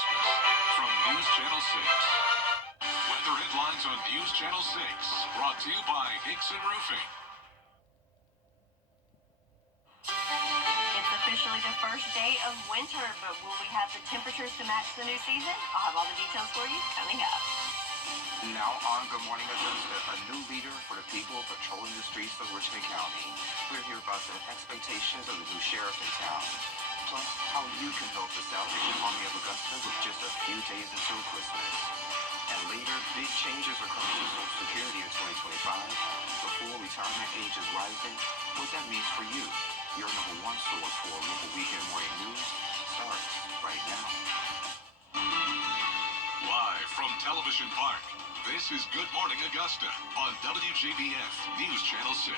Christmas from News Channel 6. Weather headlines on News Channel 6, brought to you by Hickson Roofing. It's officially the first day of winter, but will we have the temperatures to match the new season? I'll have all the details for you coming up. Now on Good Morning Augusta, a new leader for the people patrolling the streets of Richmond County. We'll hear about the expectations of the new sheriff in town, plus how you can help the Salvation Army of Augusta with just a few days until Christmas. And later, big changes are coming to Social Security in 2025. The full retirement age is rising. What that means for you. Your number one source for local weekend morning news starts right now. Live from Television Park, this is Good Morning Augusta on WJBF News Channel 6.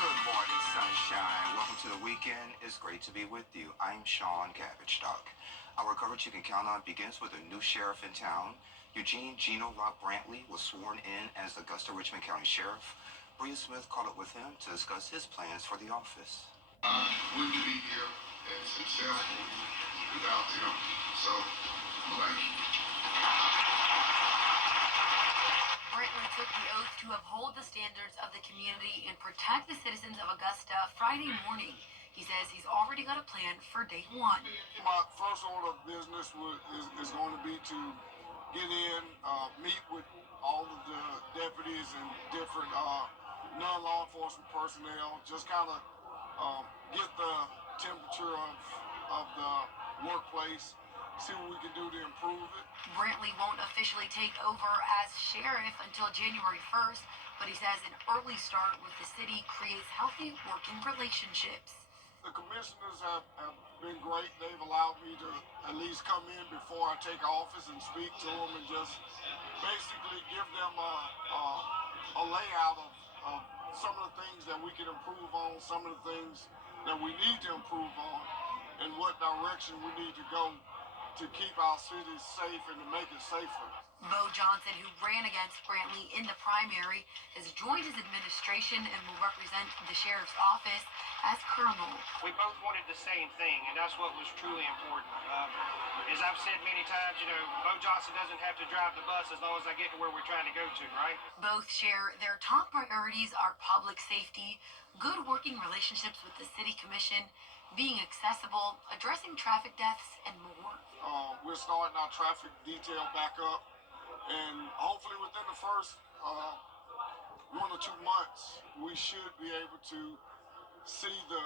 Good morning, sunshine. Welcome to the weekend. It's great to be with you. I'm Sean Cabbage-Stock. Our coverage you can count on begins with a new sheriff in town. Eugene Gino Rock Brantley was sworn in as Augusta Richmond County Sheriff. Bria Smith caught up with him to discuss his plans for the office. Wouldn't be here as himself without him. So, thank you. Brantley took the oath to uphold the standards of the community and protect the citizens of Augusta Friday morning. He says he's already got a plan for day one. My first order of business is going to be to get in, meet with all of the deputies and different non-law enforcement personnel, just kind of get the temperature of the workplace, see what we can do to improve it. Brantley won't officially take over as sheriff until January 1st, but he says an early start with the city creates healthy working relationships. The commissioners have been great. They've allowed me to at least come in before I take office and speak to them and just basically give them a layout of some of the things that we can improve on, some of the things that we need to improve on, and what direction we need to go to keep our city safe and to make it safer. Bo Johnson, who ran against Brantley in the primary, has joined his administration and will represent the sheriff's office as colonel. We both wanted the same thing, and that's what was truly important. As I've said many times, Bo Johnson doesn't have to drive the bus as long as I get to where we're trying to go to, right? Both share their top priorities are public safety, good working relationships with the city commission, being accessible, addressing traffic deaths, and more. We're starting our traffic detail back up, and hopefully within the first 1 or 2 months, we should be able to see the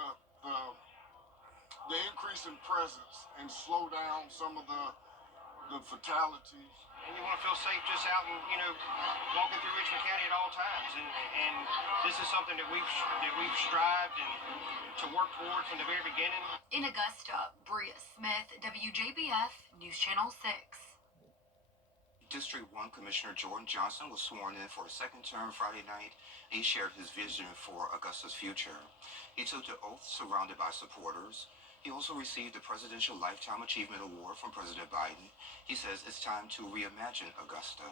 increase in presence and slow down some of the fatalities. And you want to feel safe just out and walking through Richmond County at all times, and this is something that we've strived and to work toward from the very beginning. In Augusta, Bria Smith, WJBF News Channel 6. District 1 Commissioner Jordan Johnson was sworn in for a second term Friday night. He shared his vision for Augusta's future. He took the oath surrounded by supporters. He also received the Presidential Lifetime Achievement Award from President Biden. He says it's time to reimagine Augusta.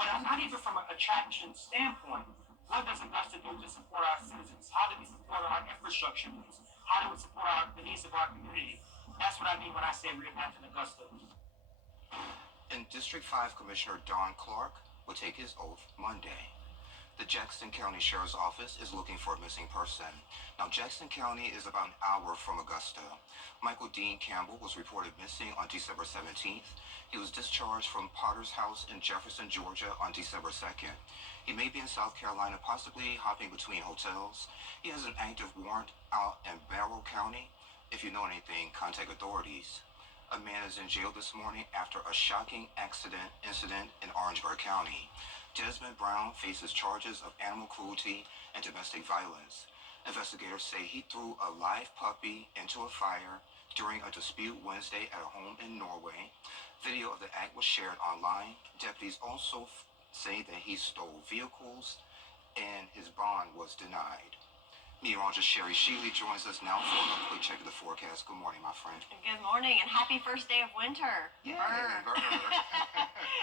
But not even from a attraction standpoint. What does Augusta do to support our citizens? How do we support our infrastructure needs? How do we support the needs of our community? That's what I mean when I say reimagine Augusta. And District 5 Commissioner Don Clark will take his oath Monday. The Jackson County Sheriff's Office is looking for a missing person. Now, Jackson County is about an hour from Augusta. Michael Dean Campbell was reported missing on December 17th. He was discharged from Potter's house in Jefferson, Georgia on December 2nd. He may be in South Carolina, possibly hopping between hotels. He has an active warrant out in Barrow County. If you know anything, contact authorities. A man is in jail this morning after a shocking incident in Orangeburg County. Desmond Brown faces charges of animal cruelty and domestic violence. Investigators say he threw a live puppy into a fire during a dispute Wednesday at a home in Norway. Video of the act was shared online. Deputies also say that he stole vehicles and his bond was denied. Meteorologist Sherry Sheely joins us now for a quick check of the forecast. Good morning, my friend. Good morning and happy first day of winter. Yeah,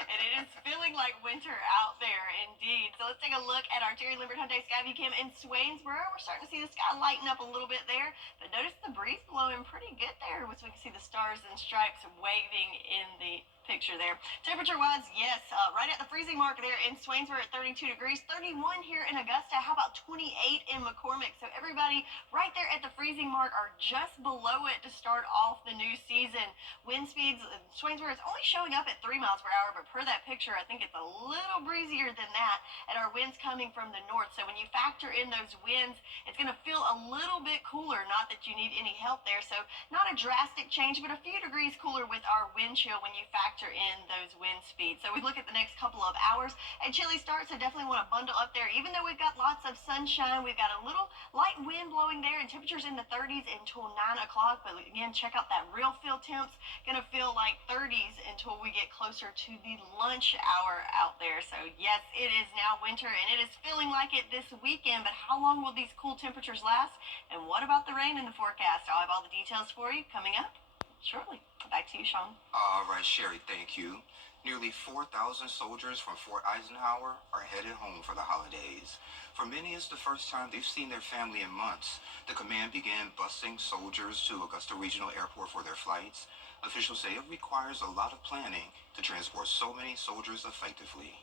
And it is feeling like winter out there indeed. So let's take a look at our Terry Limbert Hyundai Skyview Cam in Swainsboro. We're starting to see the sky lighten up a little bit there, but no notice the breeze blowing pretty good there, which we can see the stars and stripes waving in the picture there. Temperature-wise, yes, right at the freezing mark there in Swainsboro at 32 degrees, 31 here in Augusta. How about 28 in McCormick? So everybody right there at the freezing mark are just below it to start off the new season. Wind speeds, Swainsboro is only showing up at 3 miles per hour, but per that picture, I think it's a little breezier than that, and our winds coming from the north. So when you factor in those winds, it's going to feel a little bit cooler. Not that you need any help there, so not a drastic change, but a few degrees cooler with our wind chill when you factor in those wind speeds. So we look at the next couple of hours, a chilly start, so definitely want to bundle up there. Even though we've got lots of sunshine, we've got a little light wind blowing there, and temperatures in the 30s until 9 o'clock. But again, check out that real feel temps. Going to feel like 30s until we get closer to the lunch hour out there. So yes, it is now winter, and it is feeling like it this weekend. But how long will these cool temperatures last? And what about the rain in the forecast? I'll have all the details for you coming up shortly. Back to you, Sean. All right, Sherry, thank you. Nearly 4,000 soldiers from Fort Eisenhower are headed home for the holidays. For many, it's the first time they've seen their family in months. The command began busing soldiers to Augusta Regional Airport for their flights. Officials say it requires a lot of planning to transport so many soldiers effectively.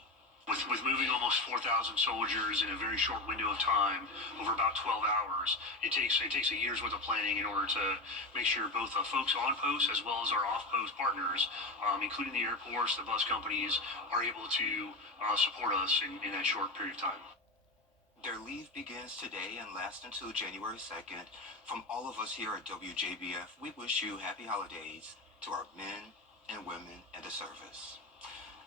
With moving almost 4,000 soldiers in a very short window of time, over about 12 hours, it takes a year's worth of planning in order to make sure both folks on post as well as our off-post partners, including the airports, the bus companies, are able to support us in that short period of time. Their leave begins today and lasts until January 2nd. From all of us here at WJBF, we wish you happy holidays to our men and women in the service.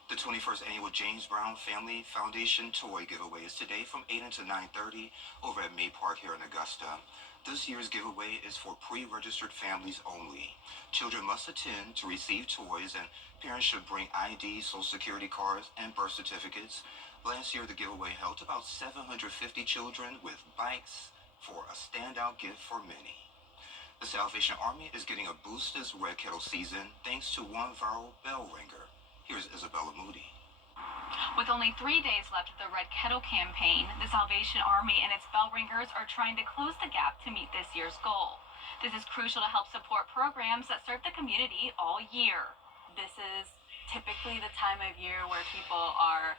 The 21st Annual James Brown Family Foundation Toy Giveaway is today from 8 until 9:30 over at May Park here in Augusta. This year's giveaway is for pre-registered families only. Children must attend to receive toys, and parents should bring ID, Social Security cards, and birth certificates. Last year, the giveaway helped about 750 children with bikes for a standout gift for many. The Salvation Army is getting a boost this Red Kettle season thanks to one viral bell ringer. Here's Isabella Moody. With only 3 days left of the Red Kettle campaign, the Salvation Army and its bell ringers are trying to close the gap to meet this year's goal. This is crucial to help support programs that serve the community all year. This is typically the time of year where people are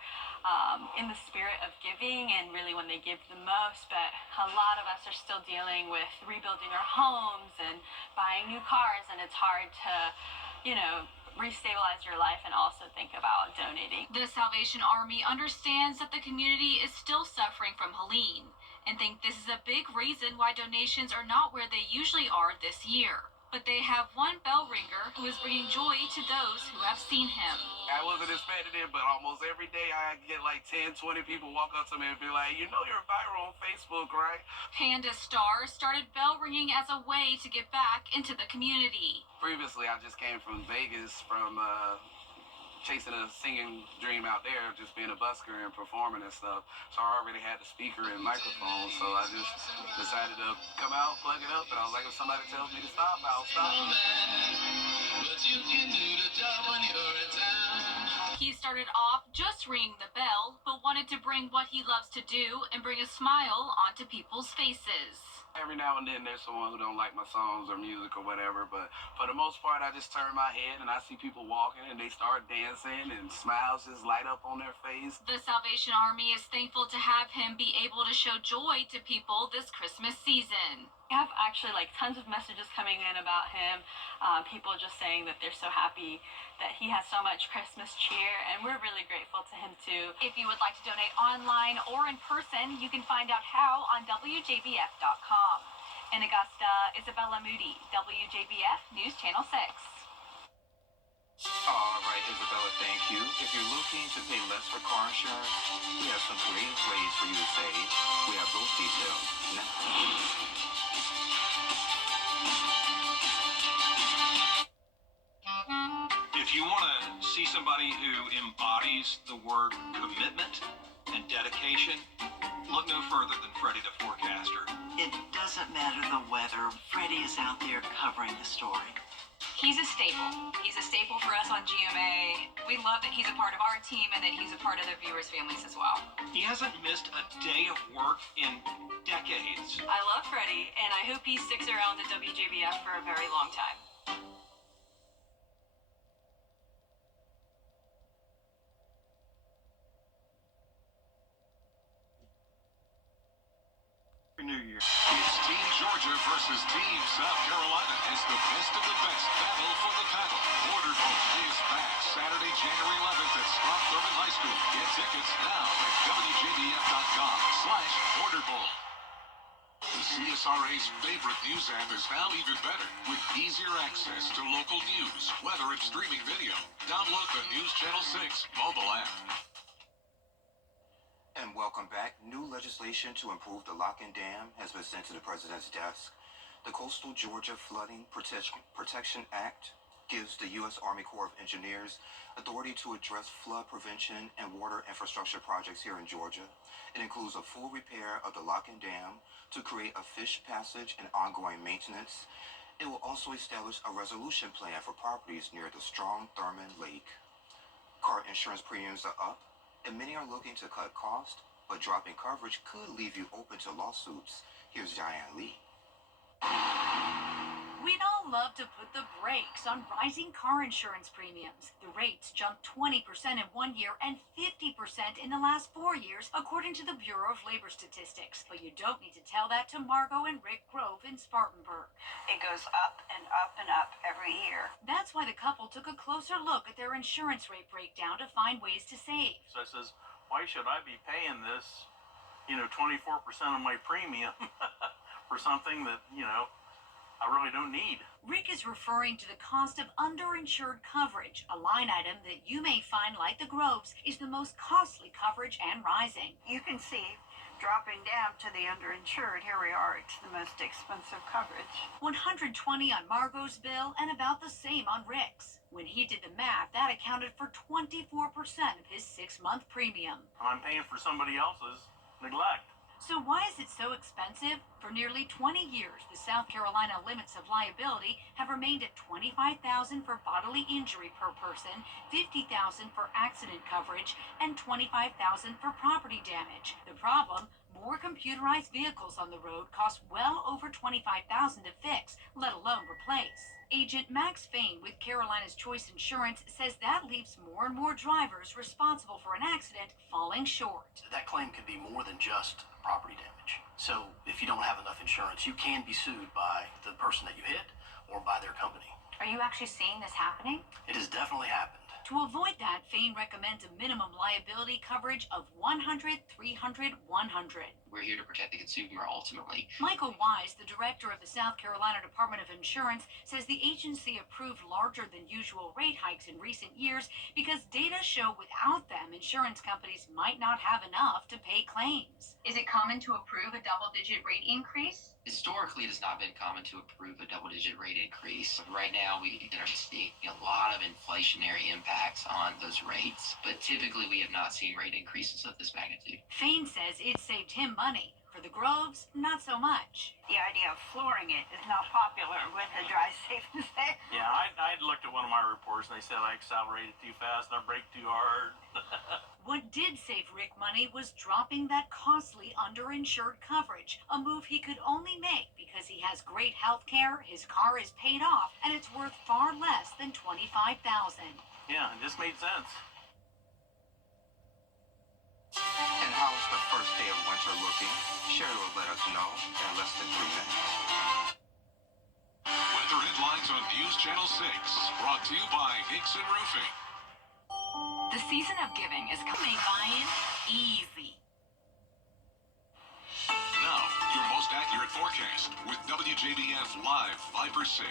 in the spirit of giving and really when they give the most, but a lot of us are still dealing with rebuilding our homes and buying new cars, and it's hard to, restabilize your life and also think about donating. The Salvation Army understands that the community is still suffering from Helene and think this is a big reason why donations are not where they usually are this year. But they have one bell ringer who is bringing joy to those who have seen him. I wasn't expecting it, but almost every day I get like 10, 20 people walk up to me and be like, you're viral on Facebook, right? Panda Star started bell ringing as a way to get back into the community. Previously, I just came from Vegas from chasing a singing dream out there, just being a busker and performing and stuff. So I already had the speaker and microphone, so I just decided to come out, plug it up, and I was like, if somebody tells me to stop, I'll stop. He started off just ringing the bell, but wanted to bring what he loves to do and bring a smile onto people's faces. Every now and then there's someone who don't like my songs or music or whatever, but for the most part I just turn my head and I see people walking and they start dancing and smiles just light up on their face. The Salvation Army is thankful to have him be able to show joy to people this Christmas season. We have actually tons of messages coming in about him. People just saying that they're so happy that he has so much Christmas cheer, and we're really grateful to him too. If you would like to donate online or in person, you can find out how on WJBF.com. In Augusta, Isabella Moody, WJBF News Channel 6. All right, Isabella, thank you. If you're looking to pay less for car insurance, we have some great ways for you to save. We have those details now. If you want to see somebody who embodies the word commitment and dedication, look no further than Freddie the Forecaster. It doesn't matter the weather. Freddie is out there covering the story. He's a staple. He's a staple for us on GMA. We love that he's a part of our team and that he's a part of their viewers' families as well. He hasn't missed a day of work in decades. I love Freddie, and I hope he sticks around at WJBF for a very long time. New Year. It's Team Georgia versus Team South Carolina as the best of the best battle for the title. Border Bowl is back Saturday, January 11th at Scott Thurman High School. Get tickets now at WJBF.com/Border Bowl. The CSRA's favorite news app is now even better with easier access to local news, weather, and streaming video. Download the News Channel 6 mobile app. And welcome back. New legislation to improve the Lock-in Dam has been sent to the president's desk. The Coastal Georgia Flooding Protection Act gives the U.S. Army Corps of Engineers authority to address flood prevention and water infrastructure projects here in Georgia. It includes a full repair of the Lock-in Dam to create a fish passage and ongoing maintenance. It will also establish a resolution plan for properties near the Strong Thurman Lake. Car insurance premiums are up, and many are looking to cut costs, but dropping coverage could leave you open to lawsuits. Here's Diane Lee. We'd all love to put the brakes on rising car insurance premiums. The rates jumped 20% in 1 year and 50% in the last 4 years, according to the Bureau of Labor Statistics. But you don't need to tell that to Margot and Rick Grove in Spartanburg. It goes up and up and up every year. That's why the couple took a closer look at their insurance rate breakdown to find ways to save. So I says, why should I be paying this, 24% of my premium for something that, I really don't need? Rick is referring to the cost of underinsured coverage, a line item that you may find, like the Groves, is the most costly coverage and rising. You can see dropping down to the underinsured. Here we are, it's the most expensive coverage. $120 on Margot's bill and about the same on Rick's. When he did the math, that accounted for 24% of his 6-month premium. I'm paying for somebody else's neglect. So why is it so expensive? For nearly 20 years, the South Carolina limits of liability have remained at $25,000 for bodily injury per person, $50,000 for accident coverage, and $25,000 for property damage. The problem? More computerized vehicles on the road cost well over $25,000 to fix, let alone replace. Agent Max Fain with Carolina's Choice Insurance says that leaves more and more drivers responsible for an accident falling short. That claim could be more than just property damage. So if you don't have enough insurance, you can be sued by the person that you hit or by their company. Are you actually seeing this happening? It has definitely happened. To avoid that, Fain recommends a minimum liability coverage of $100, $300, $100. We're here to protect the consumer ultimately. Michael Wise, the director of the South Carolina Department of Insurance, says the agency approved larger than usual rate hikes in recent years because data show without them, insurance companies might not have enough to pay claims. Is it common to approve a double-digit rate increase? Historically, it has not been common to approve a double-digit rate increase. Right now, we are seeing a lot of inflationary impacts on those rates, but typically we have not seen rate increases of this magnitude. Fain says it saved him money. For the Groves, not so much. The idea of flooring it is not popular with the dry season there. Yeah, I looked at one of my reports and they said I accelerated too fast and I braked too hard. What did save Rick money was dropping that costly underinsured coverage, a move he could only make because he has great health care, his car is paid off, and it's worth far less than $25,000. Yeah, it just made sense. And how's the first day of winter looking? Sherry will let us know in less than 3 minutes. Weather headlines on News Channel 6, brought to you by Hickson Roofing. The season of giving is coming buying easy. Now, your most accurate forecast with WJBF Live Viper 6.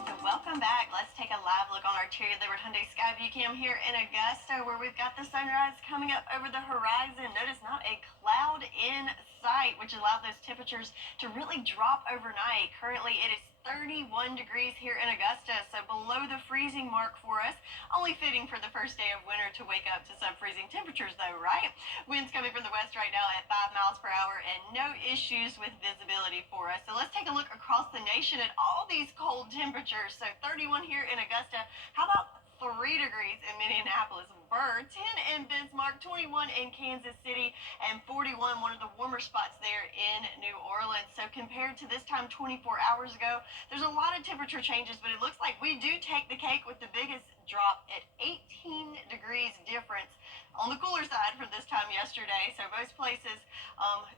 So welcome back. Let's take a live look on our Terry Libbert Hyundai Skyview Cam here in Augusta, where we've got the sunrise coming up over the horizon. Notice not a cloud in sight, which allowed those temperatures to really drop overnight. Currently, it is 31 degrees here in Augusta, so below the freezing mark for us. Only fitting for the first day of winter to wake up to sub-freezing temperatures, though, right? Winds coming from the west right now at 5 miles per hour and no issues with visibility for us. So let's take a look across the nation at all these cold temperatures. So 31 here in Augusta. How about 3 degrees in Minneapolis? Burr, 10 in Bismarck, 21 in Kansas City, and 41, one of the warmer spots there in New Orleans. So compared to this time 24 hours ago, there's a lot of temperature changes, but it looks like we do take the cake with the biggest drop at 18 degrees difference on the cooler side from this time yesterday. So most places,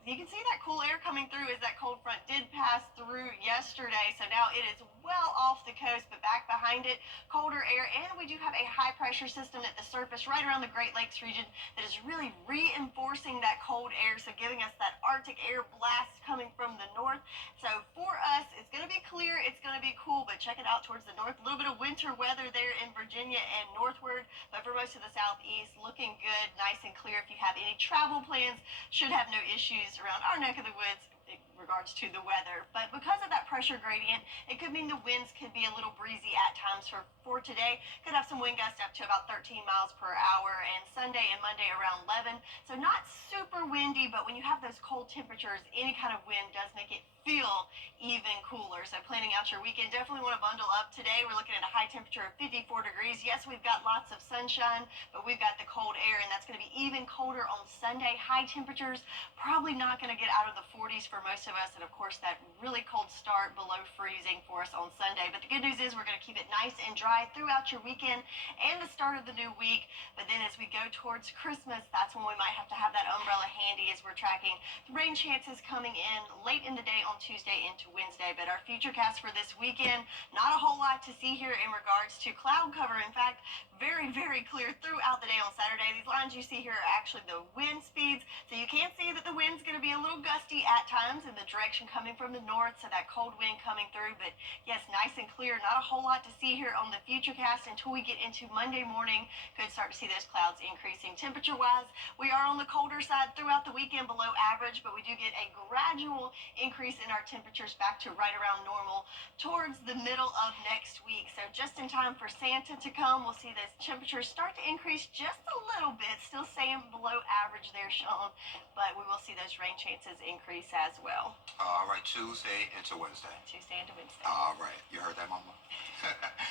you can see that cool air coming through as that cold front did pass through yesterday. So now it is well off the coast, but back behind it, colder air. And we do have a high pressure system at the surface right around the Great Lakes region that is really reinforcing that cold air. So giving us that Arctic air blast coming from the north. So for us, it's going to be clear. It's going to be cool, but check it out towards the north. A little bit of winter weather there in Virginia and northward, but for most of the southeast, looking good, nice and clear. If you have any travel plans, should have no issues around our neck of the woods in regards to the weather. But because of that pressure gradient, it could mean the winds could be a little breezy at times for today. Could have some wind gusts up to about 13 miles per hour, and Sunday and Monday around 11. So not super windy, but when you have those cold temperatures, any kind of wind does make it feel even cooler. So planning out your weekend, definitely want to bundle up today. We're looking at a high temperature of 54 degrees. Yes, we've got lots of sunshine, but we've got the cold air, and that's going to be even colder on Sunday. High temperatures, probably not going to get out of the 40s for most of us, and of course that really cold start below freezing for us on Sunday. But the good news is we're going to keep it nice and dry throughout your weekend and the start of the new week. But then as we go towards Christmas, that's when we might have to have that umbrella handy, as we're tracking the rain chances coming in late in the day on Tuesday into Wednesday. But our futurecast for this weekend, not a whole lot to see here in regards to cloud cover. In fact, very, very clear throughout the day on Saturday. These lines you see here are actually the wind speeds. So you can see that the wind's going to be a little gusty at times in the direction coming from the north, so that cold wind coming through. But yes, nice and clear. Not a whole lot to see here on the futurecast until we get into Monday morning. Could start to see those clouds increasing. Temperature-wise, we are on the colder side throughout the weekend, below average, but we do get a gradual increase in our temperatures back to right around normal towards the middle of next week. So just in time for Santa to come, we'll see those temperatures start to increase just a little bit. Still staying below average there, Sean, but we will see those rain chances increase as well. All right, Tuesday into Wednesday. Tuesday into Wednesday. All right, you heard that, Mama?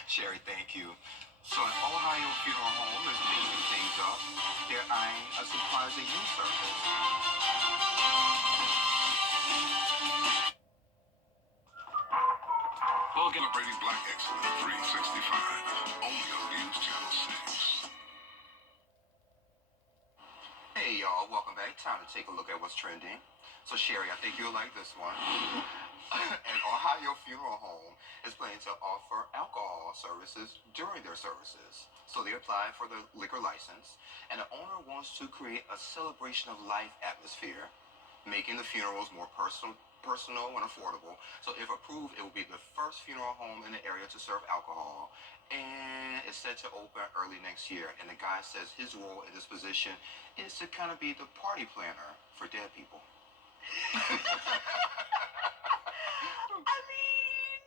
Sherry, thank you. So an Ohio funeral home is mixing things up. They're eyeing a surprising new service. Celebrating Black Excellence 365, only on News Channel 6. Hey y'all, welcome back. Time to take a look at what's trending. So Sherry, I think you'll like this one. An Ohio funeral home is planning to offer alcohol services during their services. So they applied for the liquor license, and the owner wants to create a celebration of life atmosphere, making the funerals more personal and affordable. So if approved, it will be the first funeral home in the area to serve alcohol, and it's set to open early next year. And the guy says his role in this position is to kind of be the party planner for dead people. I mean,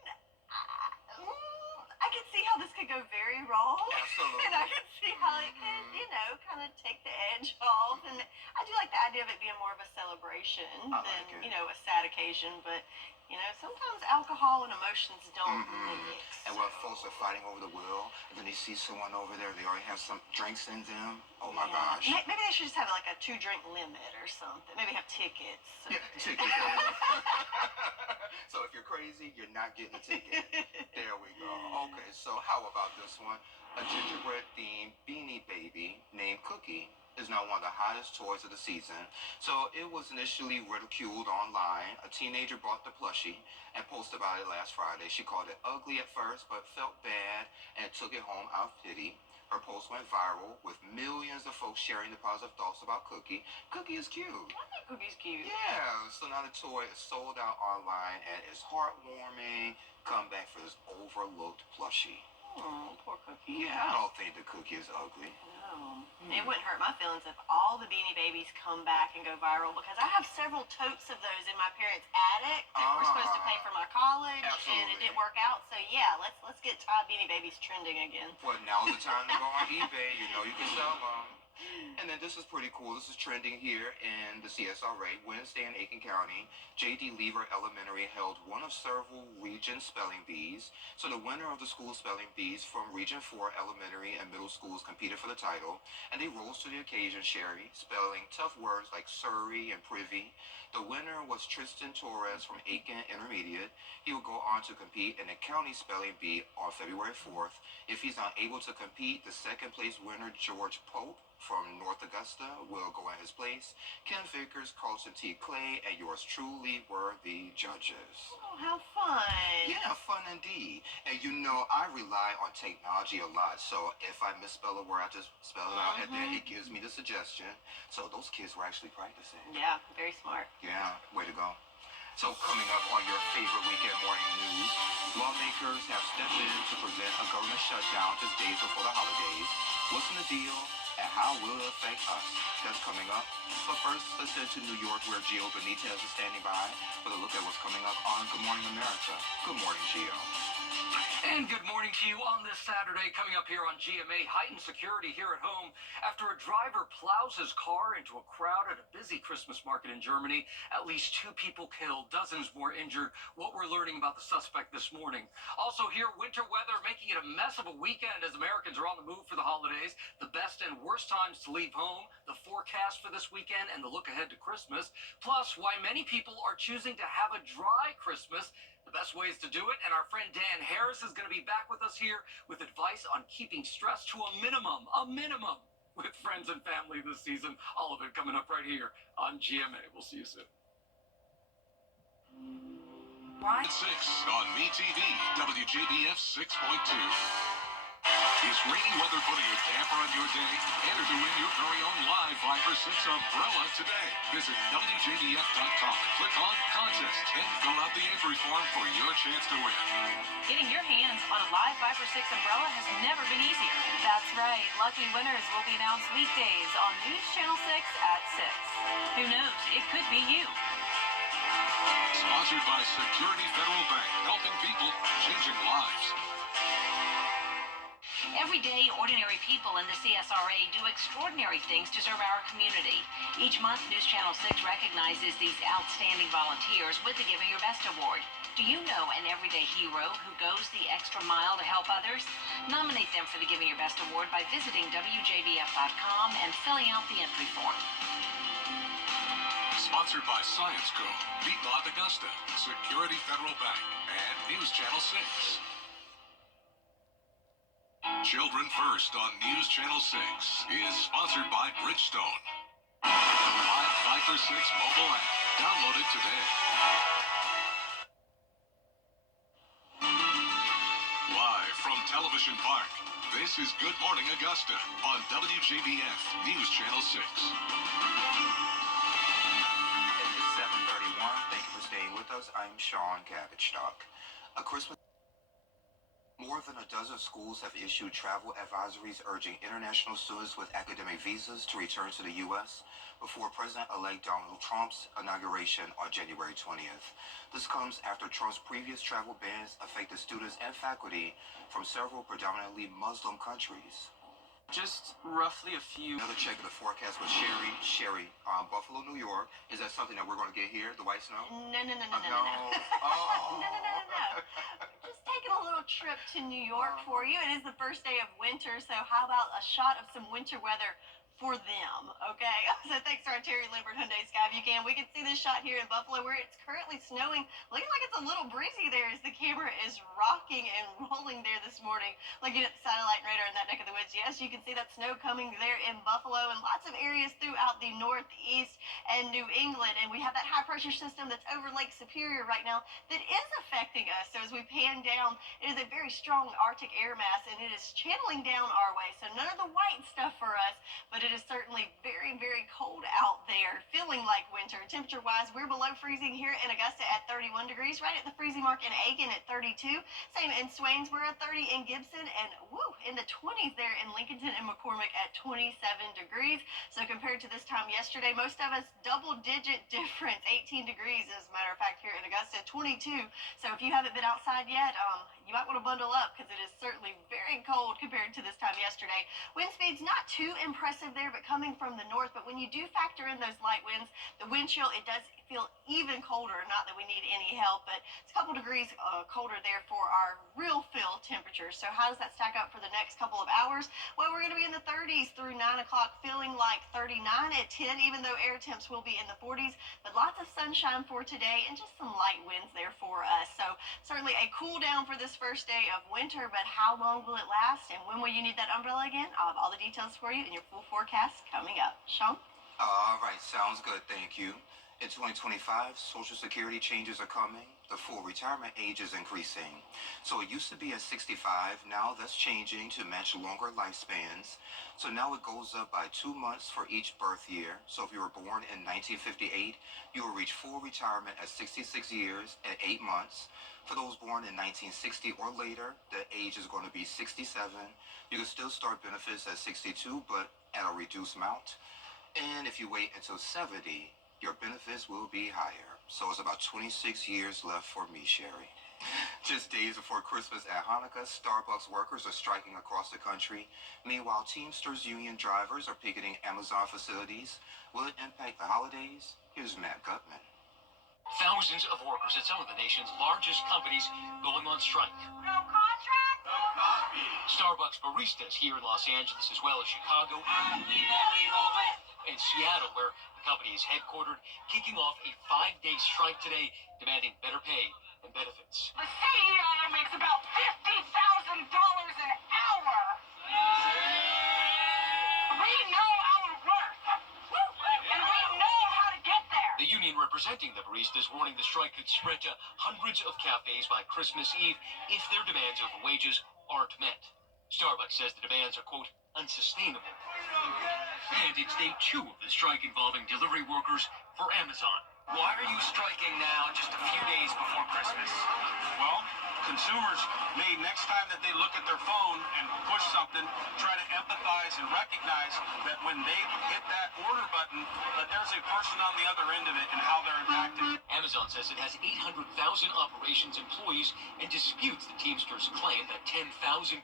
I can see how this could go very wrong. Absolutely. And I can see how it could, kind of take the edge off. And I do like the idea of it being more of a celebration than, a sad occasion. But, sometimes alcohol and emotions don't mix. And when folks are fighting over the wheel, and then they see someone over there, they already have some drinks in them. Oh my gosh. Maybe they should just have like a 2-drink limit or something. Maybe have tickets. Yeah, tickets. So if you're crazy, you're not getting a ticket. There we go. Okay, so how about this one? A gingerbread-themed Beanie Baby named Cookie is now one of the hottest toys of the season. So it was initially ridiculed online. A teenager bought the plushie and posted about it last Friday. She called it ugly at first, but felt bad and took it home out of pity. Her post went viral with millions of folks sharing the positive thoughts about Cookie. Cookie is cute. I think Cookie's cute. Yeah, so now the toy is sold out online and it's heartwarming comeback for this overlooked plushie. Oh, poor Cookie. Yeah, I don't think the Cookie is ugly. No. It wouldn't hurt my feelings if all the Beanie Babies come back and go viral, because I have several totes of those in my parents' attic that were supposed to pay for my college. Absolutely. And it didn't work out. So yeah, let's get Beanie Babies trending again. Well, now's the time to go on eBay. You can sell them. And then this is pretty cool. This is trending here in the CSRA. Wednesday in Aiken County, J.D. Lever Elementary held one of several region spelling bees. So the winner of the school spelling bees from Region 4 elementary and middle schools competed for the title. And they rose to the occasion, Sherry, spelling tough words like Surrey and Privy. The winner was Tristan Torres from Aiken Intermediate. He will go on to compete in the county spelling bee on February 4th. If he's not able to compete, the second place winner, George Pope from North Augusta, will go in his place. Ken Vickers, Carlton T. Clay, and yours truly were the judges. Oh, how fun. Yeah, fun indeed. And you know, I rely on technology a lot. So if I misspell a word, I just spell it out, and then it gives me the suggestion. So those kids were actually practicing. Yeah, very smart. Yeah, way to go. So coming up on your favorite weekend morning news, lawmakers have stepped in to prevent a government shutdown just days before the holidays. What's in the deal and how will it affect us? That's coming up. But first, let's head to New York where Gio Benitez is standing by with a look at what's coming up on Good Morning America. Good morning, Gio. And good morning to you on this Saturday. Coming up here on GMA, heightened security here at home after a driver plows his car into a crowd at a busy Christmas market in Germany. At least 2 people killed, dozens more injured. What we're learning about the suspect this morning. Also here, winter weather making it a mess of a weekend as Americans are on the move for the holidays. The best and worst times to leave home, the forecast for this weekend, and the look ahead to Christmas. Plus, why many people are choosing to have a dry Christmas. The best ways to do it, and our friend Dan Harris is going to be back with us here with advice on keeping stress to a minimum with friends and family this season. All of it coming up right here on GMA. We'll see you soon. At 6 on MeTV, WJBF 6.2. Is rainy weather putting a damper on your day? Enter to win your very own live Viper 6 umbrella today. Visit WJBF.com and click on Contest and fill out the entry form for your chance to win. Getting your hands on a live Viper 6 umbrella has never been easier. That's right. Lucky winners will be announced weekdays on News Channel 6 at 6. Who knows? It could be you. Sponsored by Security Federal Bank, helping people, changing lives. Every day, ordinary people in the CSRA do extraordinary things to serve our community. Each month, News Channel 6 recognizes these outstanding volunteers with the Giving Your Best Award. Do you know an everyday hero who goes the extra mile to help others? Nominate them for the Giving Your Best Award by visiting WJBF.com and filling out the entry form. Sponsored by Science Co., Piedmont Augusta, Security Federal Bank, and News Channel 6. Children First on News Channel 6 is sponsored by Bridgestone. The live Viper 6 mobile app. Download it today. Live from Television Park, this is Good Morning Augusta on WJBF News Channel 6. It is 7:31. Thank you for staying with us. I'm Sean Cabbage-Stock. More than a dozen schools have issued travel advisories urging international students with academic visas to return to the U.S. before President-elect Donald Trump's inauguration on January 20th. This comes after Trump's previous travel bans affected students and faculty from several predominantly Muslim countries. Just roughly a few. Another check of the forecast with Sherry, Buffalo, New York. Is that something that we're going to get here, the white snow? No. No. Oh. No. Just taking a little trip to New York for you. It is the first day of winter, so how about a shot of some winter weather for them, okay? So thanks to our Terry Lambert Hyundai Skyview cam. We can see this shot here in Buffalo where it's currently snowing. Looking like it's a little breezy there as the camera is rocking and rolling there this morning. Looking at the satellite radar in that neck of the woods. Yes, you can see that snow coming there in Buffalo and lots of areas throughout the Northeast and New England. And we have that high pressure system that's over Lake Superior right now that is affecting us. So as we pan down, it is a very strong Arctic air mass and it is channeling down our way. So none of the white stuff for us, but it is certainly very, very cold out there, feeling like winter. Temperature-wise, we're below freezing here in Augusta at 31 degrees, right at the freezing mark in Aiken at 32. Same in Swainsboro, 30 in Gibson, and in the 20s there in Lincolnton and McCormick at 27 degrees. So compared to this time yesterday, most of us double-digit difference, 18 degrees as a matter of fact here in Augusta, 22. So if you haven't been outside yet, you might want to bundle up because it is certainly very cold compared to this time yesterday. Wind speed's not too impressive there, but coming from the north. But when you do factor in those light winds, the wind chill, it does feel even colder. Not that we need any help, but it's a couple degrees colder there for our real feel temperatures. So how does that stack up for the next couple of hours? Well, we're going to be in the 30s through 9 o'clock, feeling like 39 at 10, even though air temps will be in the 40s. But lots of sunshine for today and just some light winds there for us. So certainly a cool down for this first day of winter, but how long will it last and when will you need that umbrella again? I'll have all the details for you in your full forecast coming up. Sean? All right, sounds good. Thank you. In 2025, Social Security changes are coming. The full retirement age is increasing. So it used to be at 65. Now that's changing to match longer lifespans. So now it goes up by 2 months for each birth year. So if you were born in 1958, you will reach full retirement at 66 years and 8 months. For those born in 1960 or later, the age is going to be 67. You can still start benefits at 62, but at a reduced amount. And if you wait until 70, your benefits will be higher. So it's about 26 years left for me, Sherry. Just days before Christmas and Hanukkah, Starbucks workers are striking across the country. Meanwhile, Teamsters Union drivers are picketing Amazon facilities. Will it impact the holidays? Here's Matt Gutman. Thousands of workers at some of the nation's largest companies going on strike. No contract, no coffee. Starbucks baristas here in Los Angeles, as well as Chicago and Seattle, where the company is headquartered, kicking off a 5-day strike today, demanding better pay and benefits. The CEO makes about $50,000 an hour. We know our worth, and we know how to get there. The union representing the baristas warning the strike could spread to hundreds of cafes by Christmas Eve if their demands over wages aren't met. Starbucks says the demands are, quote, unsustainable. And it's day 2 of the strike involving delivery workers for Amazon. Why are you striking now just a few days before Christmas? Well, consumers may, next time that they look at their phone and push something, try to empathize and recognize that when they hit that order button, that there's a person on the other end of it and how they're impacted. Amazon says it has 800,000 operations employees and disputes the Teamsters' claim that 10,000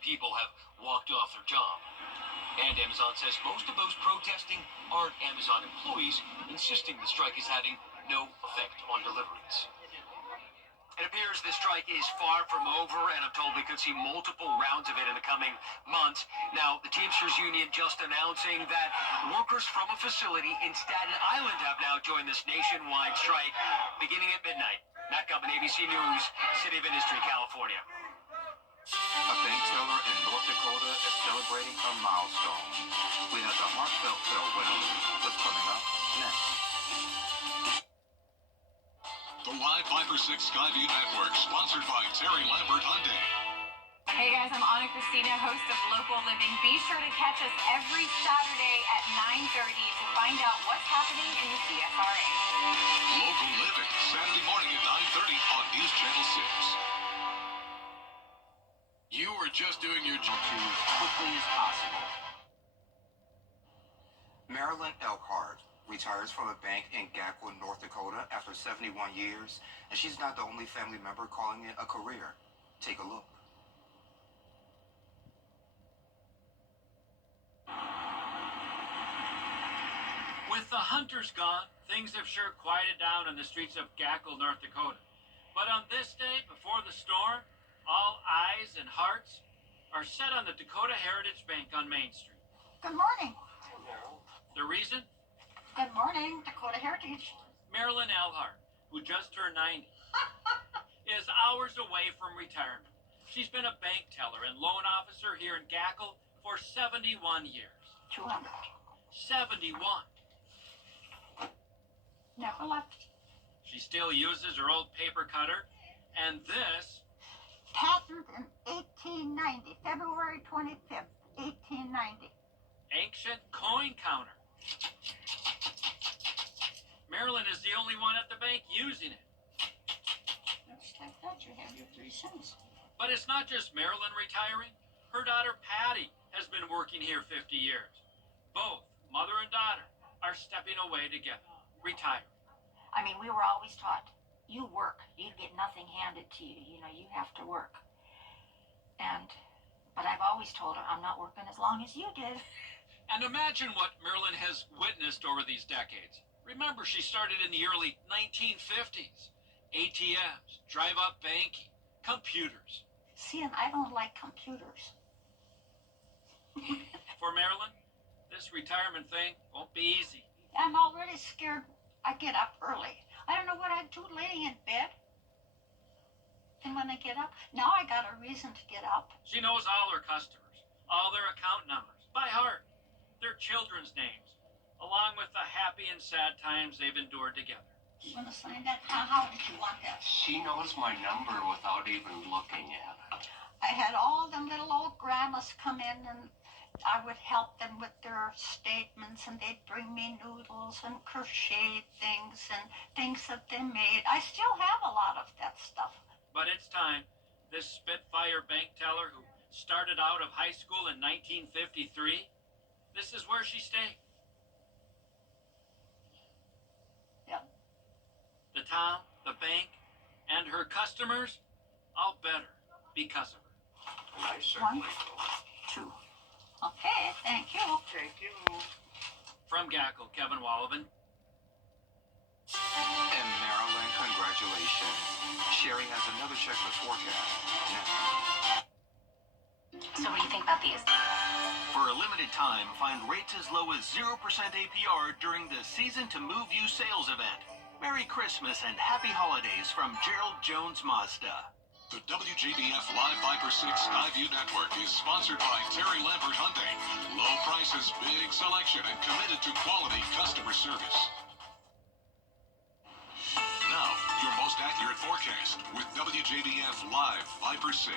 people have walked off their job. And Amazon says most of those protesting aren't Amazon employees, insisting the strike is having no effect on deliveries. It appears the strike is far from over, and I'm told we could see multiple rounds of it in the coming months. Now, the Teamsters Union just announcing that workers from a facility in Staten Island have now joined this nationwide strike beginning at midnight. Matt Gutman, ABC News, City of Industry, California. A bank teller in North Dakota is celebrating a milestone. We have the heartfelt farewell that's coming up next. The Live 5 for 6 Skyview Network, sponsored by Terry Lambert Hyundai. Hey guys, I'm Anna Christina, host of Local Living. Be sure to catch us every Saturday at 9:30 to find out what's happening in the CSRA. Local Living, Saturday morning at 9:30 on News Channel 6. You are just doing your job as quickly as possible. Marilyn Elkhart retires from a bank in Gackle, North Dakota after 71 years, and she's not the only family member calling it a career. Take a look. With the hunters gone, things have sure quieted down on the streets of Gackle, North Dakota. But on this day, before the storm, all eyes and hearts are set on the Dakota Heritage Bank on Main Street. Good morning. The reason? Good morning, Dakota Heritage. Marilyn Elkhart, who just turned 90, is hours away from retirement. She's been a bank teller and loan officer here in Gackle for 71 years. 200. 71. Never left. She still uses her old paper cutter, and this... Patent in 1890, February 25th, 1890. Ancient coin counter. Marilyn is the only one at the bank using it. Looks like that you have your 3 cents. But it's not just Marilyn retiring. Her daughter Patty has been working here 50 years. Both mother and daughter are stepping away together, retiring. I mean, we were always taught, you work, you get nothing handed to you. You know, you have to work. But I've always told her, I'm not working as long as you did. And imagine what Marilyn has witnessed over these decades. Remember, she started in the early 1950s. ATMs, drive-up banking, computers. See, and I don't like computers. For Marilyn, this retirement thing won't be easy. I'm already scared I get up early. I don't know what I'd do laying in bed. And when I get up, now I got a reason to get up. She knows all her customers, all their account numbers, by heart, their children's names, along with the happy and sad times they've endured together. You want to sign that? How did you want that? She knows my number without even looking at it. I had all them little old grandmas come in, and I would help them with their statements, and they'd bring me noodles and crochet things and things that they made. I still have a lot of that stuff. But it's time. This Spitfire bank teller who started out of high school in 1953, this is where she stayed. Yep. The town, the bank, and her customers, all better because of her. And I certainly will. 2. Okay, thank you. Thank you. From Gackle, Kevin Wallavan. And Marilyn, congratulations. Sherry has another checklist forecast. So what do you think about these? For a limited time, find rates as low as 0% APR during the Season to Move You sales event. Merry Christmas and happy holidays from Gerald Jones Mazda. The WJBF Live Viper 6 Skyview Network is sponsored by Terry Lambert Hyundai. Low prices, big selection, and committed to quality customer service. Now, your most accurate forecast with WJBF Live Viper 6.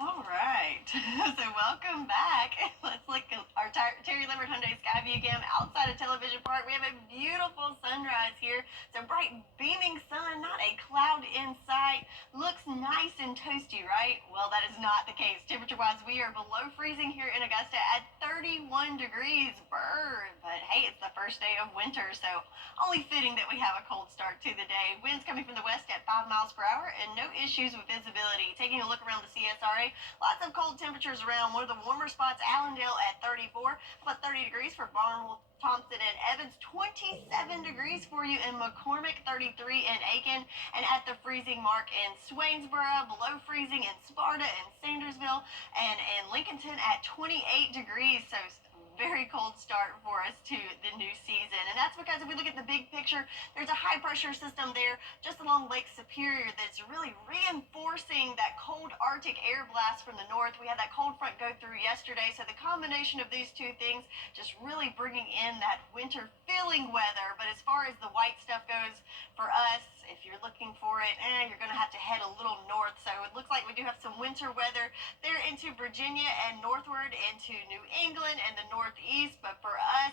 All right. So welcome back. Let's look at our Terry Lambert Hyundai Skyview Cam outside of Television Park. We have a beautiful sunrise here. It's a bright, beaming sun, not a cloud in sight. Looks nice and toasty, right? Well, that is not the case. Temperature-wise, we are below freezing here in Augusta at 31 degrees. Brr. But hey, it's the first day of winter, so only fitting that we have a cold start to the day. Winds coming from the west at 5 miles per hour and no issues with visibility. Taking a look around the CSRA, lots of cold temperatures around. One of the warmer spots, Allendale at 34, about 30 degrees for Barnwell, Thompson, and Evans. 27 degrees for you in McCormick, 33 in Aiken, and at the freezing mark in Swainsboro, below freezing in Sparta and Sandersville, and in Lincolnton at 28 degrees. So very cold start for us to the new season. And that's because if we look at the big picture, there's a high pressure system there just along Lake Superior that's really reinforcing that cold Arctic air blast from the north. We had that cold front go through yesterday, so the combination of these two things just really bringing in that winter feeling weather. But as far as the white stuff goes for us, if you're looking for it, you're going to have to head a little north. So it looks like we do have some winter weather there into Virginia and northward into New England and the Northeast. But for us,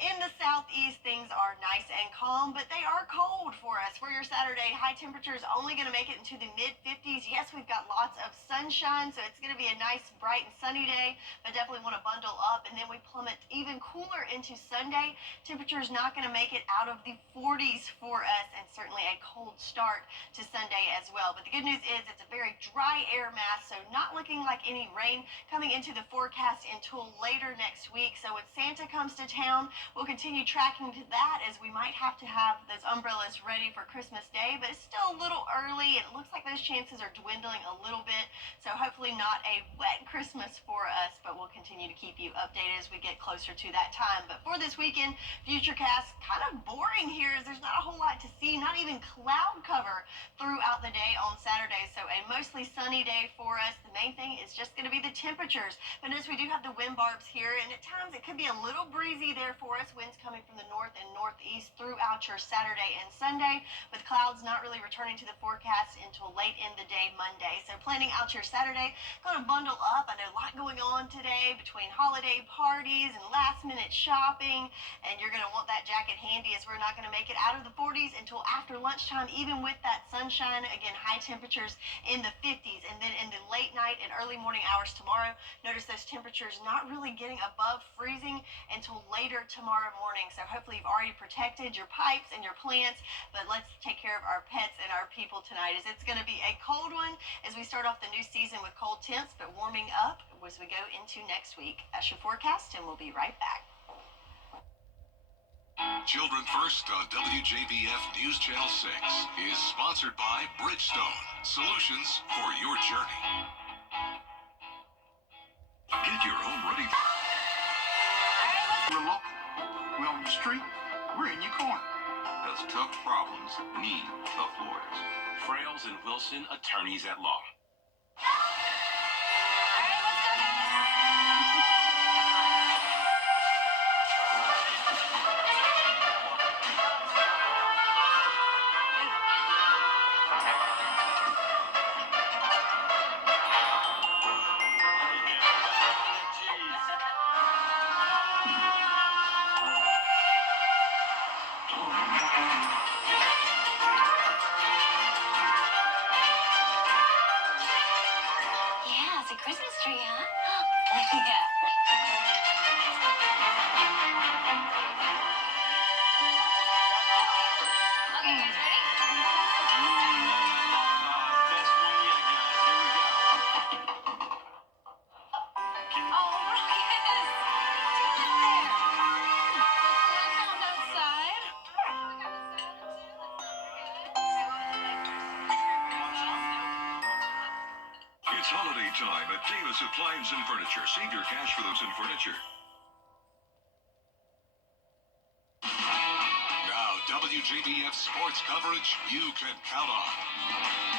in the southeast, things are nice and calm, but they are cold for us. For your Saturday, high temperatures only going to make it into the mid-50s. Yes, we've got lots of sunshine, so it's going to be a nice, bright, and sunny day, but definitely want to bundle up. And then we plummet even cooler into Sunday. Temperatures not going to make it out of the 40s for us, and certainly a cold start to Sunday as well. But the good news is it's a very dry air mass, so not looking like any rain coming into the forecast until later next week. So when Santa comes to town, we'll continue tracking to that, as we might have to have those umbrellas ready for Christmas Day, but it's still a little early. It looks like those chances are dwindling a little bit, so hopefully not a wet Christmas for us, but we'll continue to keep you updated as we get closer to that time. But for this weekend, Futurecast, kind of boring here, as there's not a whole lot to see, not even cloud cover throughout the day on Saturday, so a mostly sunny day for us. The main thing is just going to be the temperatures, but as we do have the wind barbs here, and at times it could be a little breezy there for us. northwest winds coming from the north and northeast throughout your Saturday and Sunday, with clouds not really returning to the forecast until late in the day Monday. So planning out your Saturday, going to bundle up. I know a lot going on today between holiday parties and last minute shopping, and you're going to want that jacket handy, as we're not going to make it out of the 40s until after lunchtime, even with that sunshine. Again, high temperatures in the 50s, and then in the late night and early morning hours tomorrow, notice those temperatures not really getting above freezing until later tomorrow morning. So hopefully you've already protected your pipes and your plants, but let's take care of our pets and our people tonight, as it's going to be a cold one as we start off the new season with cold temps, but warming up as we go into next week. That's your forecast, and we'll be right back. Children First on WJBF News Channel 6 is sponsored by Bridgestone, solutions for your journey. Get your home ready. We're local. We're on the street. We're in your corner. Because tough problems need tough lawyers. Frails and Wilson, attorneys at law. Yeah, it's a Christmas tree, huh? Yeah. Okay, guys, ready? Best one yet, guys. Here we go. Oh, Marcus! What are you doing there? I found outside. It's holiday time at Davis Appliance and Furniture. Save your cash for those in furniture. Now, WJBF sports coverage you can count on.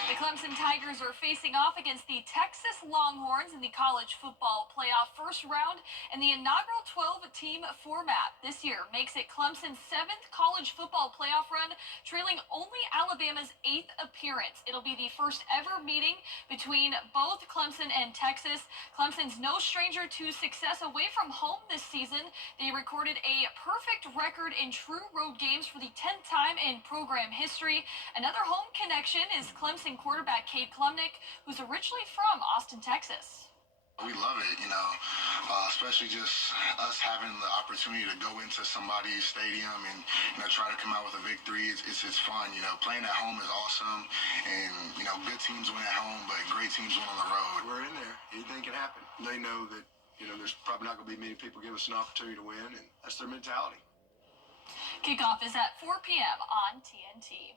The Clemson Tigers are facing off against the Texas Longhorns in the college football playoff first round, and the inaugural 12-team format this year makes it Clemson's 7th college football playoff run, trailing only Alabama's 8th appearance. It'll be the first ever meeting between both Clemson and Texas. Clemson's no stranger to success away from home this season. They recorded a perfect record in true road games for the 10th time in program history. Another home connection is Clemson quarterback Cade Klubnik, who's originally from Austin, Texas. We love it, especially just us having the opportunity to go into somebody's stadium and, try to come out with a victory. It's fun, playing at home is awesome, and, good teams win at home, but great teams win on the road. We're in there. Anything can happen. They know that, there's probably not going to be many people give us an opportunity to win, and that's their mentality. Kickoff is at 4 p.m. on TNT.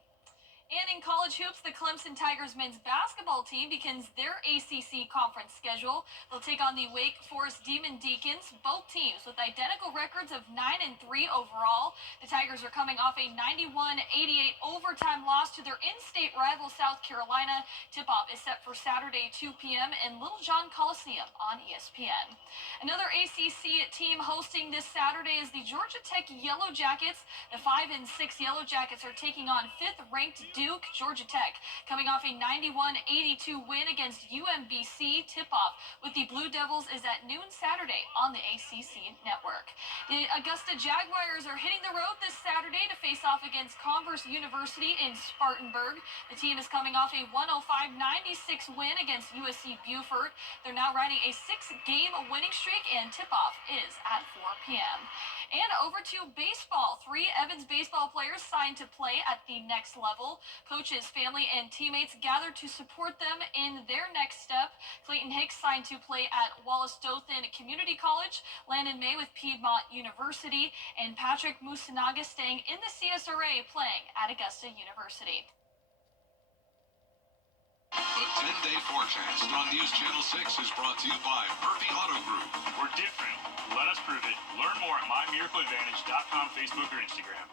And in college hoops, the Clemson Tigers men's basketball team begins their ACC conference schedule. They'll take on the Wake Forest Demon Deacons, both teams with identical records of 9-3 overall. The Tigers are coming off a 91-88 overtime loss to their in-state rival South Carolina. Tip-off is set for Saturday, 2 p.m. in Little John Coliseum on ESPN. Another ACC team hosting this Saturday is the Georgia Tech Yellow Jackets. The 5 and 6 Yellow Jackets are taking on 5th-ranked Duke. Georgia Tech coming off a 91-82 win against UMBC. Tip-off with the Blue Devils is at noon Saturday on the ACC network. The Augusta Jaguars are hitting the road this Saturday to face off against Converse University in Spartanburg. The team is coming off a 105-96 win against USC Beaufort. They're now riding a 6-game winning streak, and tip-off is at 4 p.m. And over to baseball. 3 Evans baseball players signed to play at the next level. Coaches, family, and teammates gathered to support them in their next step. Clayton Hicks signed to play at Wallace Dothan Community College, Landon May with Piedmont University, and Patrick Musanaga staying in the CSRA playing at Augusta University. The 10-day forecast on News Channel 6 is brought to you by Murphy Auto Group. We're different. Let us prove it. Learn more at mymiracleadvantage.com, Facebook, or Instagram.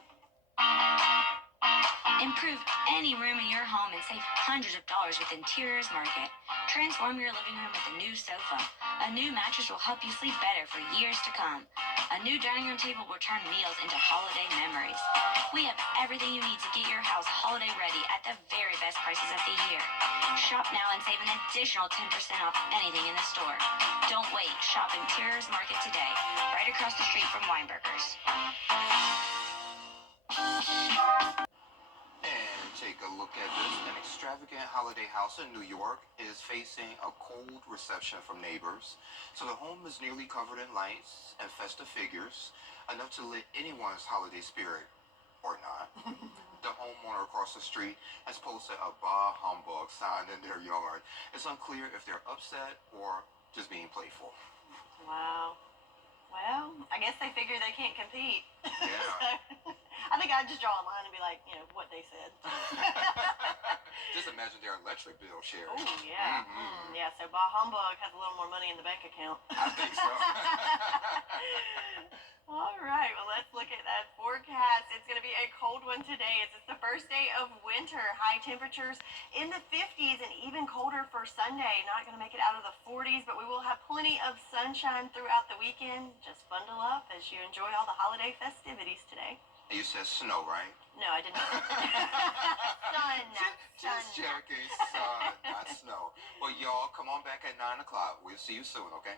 Improve any room in your home and save hundreds of dollars with Interiors Market. Transform your living room with a new sofa. A new mattress will help you sleep better for years to come. A new dining room table will turn meals into holiday memories. We have everything you need to get your house holiday ready at the very best prices of the year. Shop now and save an additional 10% off anything in the store. Don't wait. Shop Interiors Market today, right across the street from Weinberger's. And take a look at this. An extravagant holiday house in New York is facing a cold reception from neighbors. So the home is nearly covered in lights and festive figures, enough to lift anyone's holiday spirit, or not. The homeowner across the street has posted a bah humbug sign in their yard. It's unclear if they're upset or just being playful. Wow. Well, I guess they figure they can't compete. Yeah. So, I think I'd just draw a line and be like, you know, what they said. Just imagine their electric bill, Sherry. Oh, yeah. Yeah, so Bah Humbug has a little more money in the bank account. I think so. All right, well, let's look at that forecast. It's going to be a cold one today. It's the first day of winter. High temperatures in the 50s and even colder for Sunday. Not going to make it out of the 40s, but we will have plenty of sunshine throughout the weekend. Just bundle up as you enjoy all the holiday festivities today. You said snow, right? No, I did not. Sun, not Just checking, sun, not snow. Well, y'all, come on back at 9 o'clock. We'll see you soon, okay?